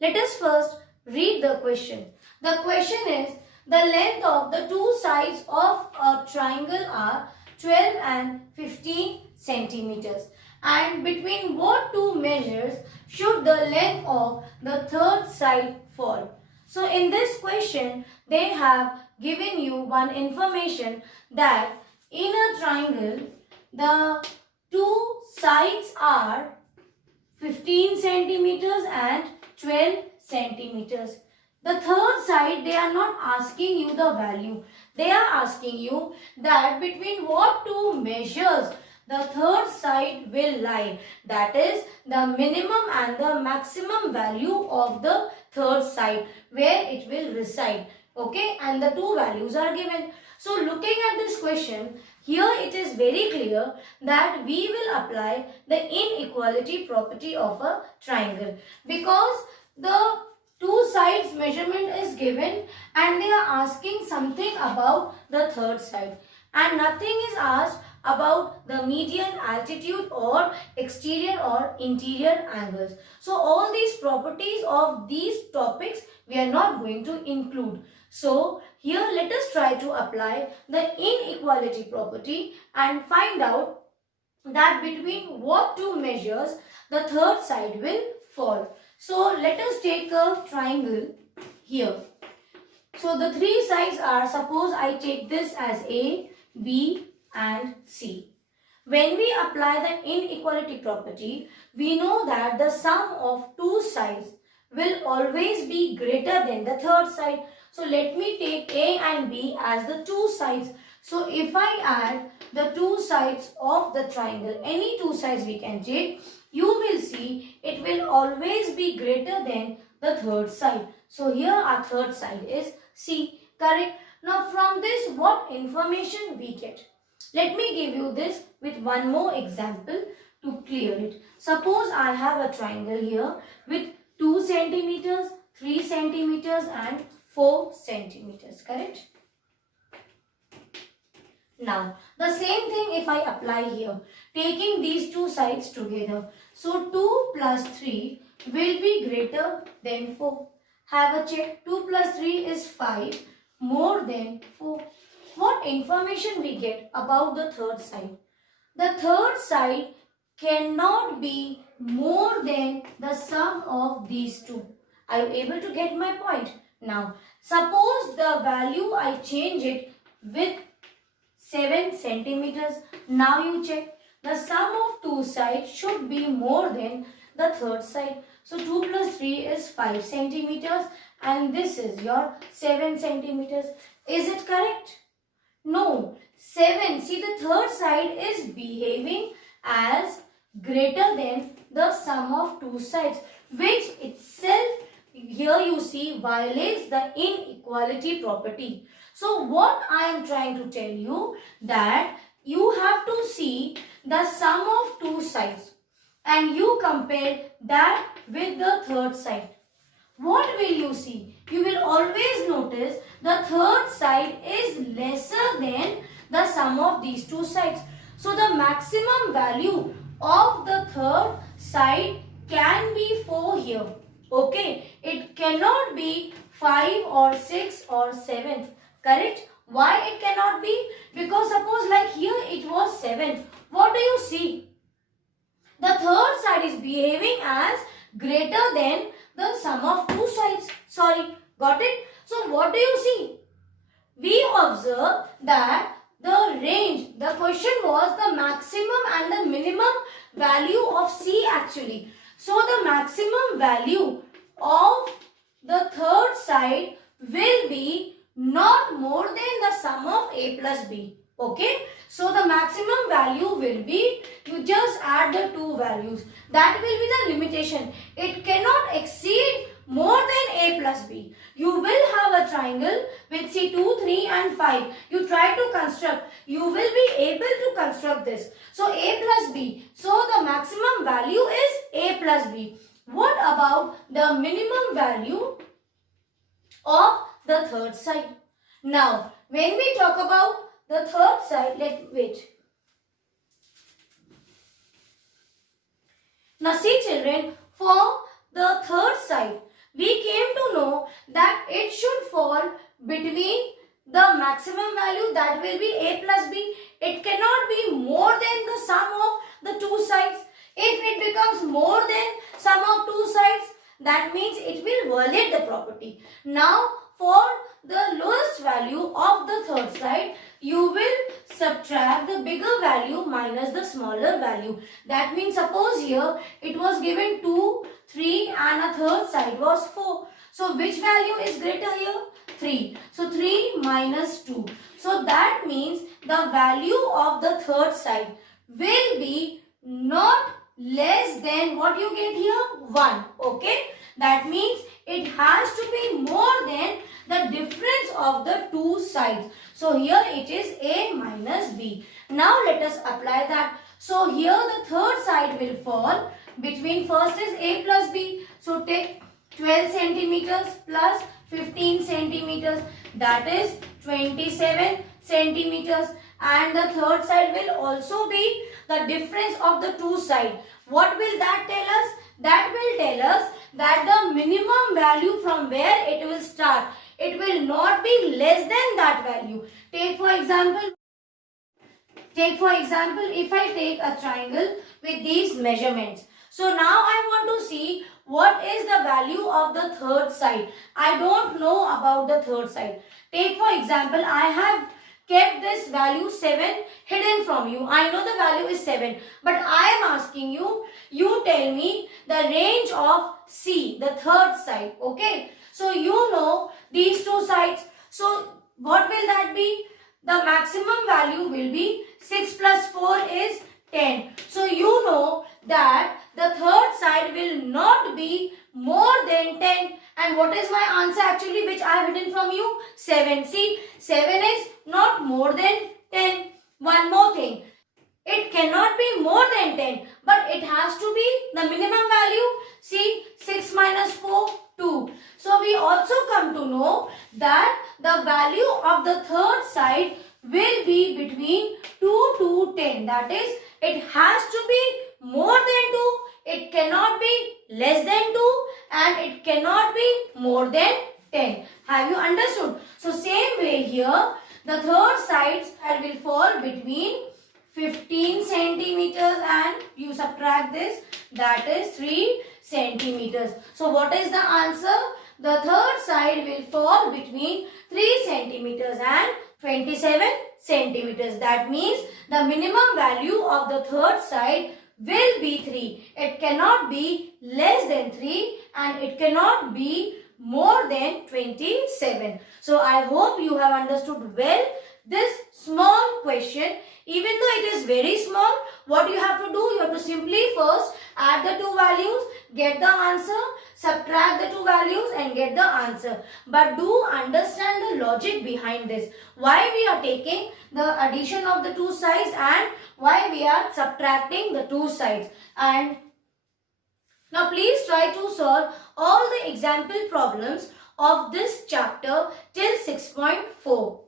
Let us first read the question. The question is, the length of the two sides of a triangle are 12 and 15 centimeters. And between what two measures should the length of the third side fall? So in this question, they have given you one information that in a triangle, the two sides are 15 centimeters and 12 centimeters. The third side, they are not asking you the value. They are asking you that between what two measures the third side will lie. That is the minimum and the maximum value of the third side where it will reside. Okay, and the two values are given. So looking at this question, here it is very clear that we will apply the inequality property of a triangle because the two sides measurement is given and they are asking something about the third side and nothing is asked about the median, altitude or exterior or interior angles. So all these properties of these topics we are not going to include. So here let us try to apply the inequality property and find out that between what two measures the third side will fall. So let us take a triangle here. So the three sides are, suppose I take this as A, B and C. When we apply the inequality property, we know that the sum of two sides will always be greater than the third side. So let me take A and B as the two sides. So if I add the two sides of the triangle, any two sides we can take, you will see it will always be greater than the third side. So here our third side is C, correct? Now from this what information we get? Let me give you this with one more example to clear it. Suppose I have a triangle here with 2 centimeters, 3 centimeters and 4 centimeters, correct? Now, the same thing if I apply here, taking these two sides together. So, 2 plus 3 will be greater than 4. Have a check. 2 plus 3 is 5, more than 4. What information we get about the third side? The third side cannot be more than the sum of these two. Are you able to get my point? Now, suppose the value I change it with 7 centimeters. Now you check. The sum of two sides should be more than the third side. So 2 plus 3 is 5 centimeters and this is your 7 centimeters. Is it correct? No. 7. See, the third side is behaving as greater than the sum of two sides, which itself here you see violates the inequality property. So what I am trying to tell you that you have to see the sum of two sides and you compare that with the third side. What will you see? You will always notice the third side is lesser than the sum of these two sides. So the maximum value of the third side can be 4 here. Okay, it cannot be 5 or 6 or 7. Correct? Why it cannot be? Because suppose like here it was 7. What do you see? The third side is behaving as greater than the sum of two sides. Sorry, got it? So what do you see? We observe that the range, the question was the maximum and the minimum value of C actually. So the maximum value of the third side will be not more than the sum of A plus B. Okay. So the maximum value will be, you just add the two values. That will be the limitation. It cannot exceed more than A plus B. You will have a triangle with say 2, 3 and 5. You try to construct. You will be able to construct this. So A plus B. So the maximum value is A plus B. What about the minimum value of the third side? Now, when we talk about the third side, wait. Now see children, for the third side, maximum value, that will be a plus b. It cannot be more than the sum of the two sides. If it becomes more than sum of two sides, that means it will violate the property. Now, for the lowest value of the third side, you will subtract the bigger value minus the smaller value. That means suppose here it was given 2, 3 and a third side was 4. So which value is greater here? 3. So 3 minus 2. So that means the value of the third side will be not less than what you get here? 1. Okay. That means it has to be more than the difference of the two sides. So here it is a minus b. Now let us apply that. So here the third side will fall between, first is a plus b. So take 12 centimeters plus 15 centimeters, that is 27 centimeters, and the third side will also be the difference of the two sides. What will that tell us? That will tell us that the minimum value from where it will start, it will not be less than that value. Take for example, if I take a triangle with these measurements. So now I want to see what is the value of the third side. I don't know about the third side. Take for example, I have kept this value 7 hidden from you. I know the value is 7, but I am asking you, you tell me the range of C, the third side. Okay. So you know these two sides. So what will that be? The maximum value will be 6 plus 4 is 10. So you know that the third side will not be more than 10. And what is my answer actually which I have hidden from you? 7. See, 7 is not more than 10. One more thing. It cannot be more than 10, but it has to be the minimum value. See, 6 minus 4, 2. So we also come to know that the value of the third side will be between 2 to 10. That is, it has to be more than 2. It cannot be less than 2 and it cannot be more than 10. Have you understood? So same way here, the third side will fall between 15 centimeters and you subtract this, that is 3 centimeters. So what is the answer? The third side will fall between 3 centimeters and 27 centimeters. That means the minimum value of the third side will be 3. It cannot be less than 3 and it cannot be more than 27. So I hope you have understood well this small question. Even though it is very small, what you have to do, you have to simply first add the two values, get the answer, subtract the two values and get the answer. But do understand the logic behind this. Why we are taking the addition of the two sides and why we are subtracting the two sides. And now please try to solve all the example problems of this chapter till 6.4.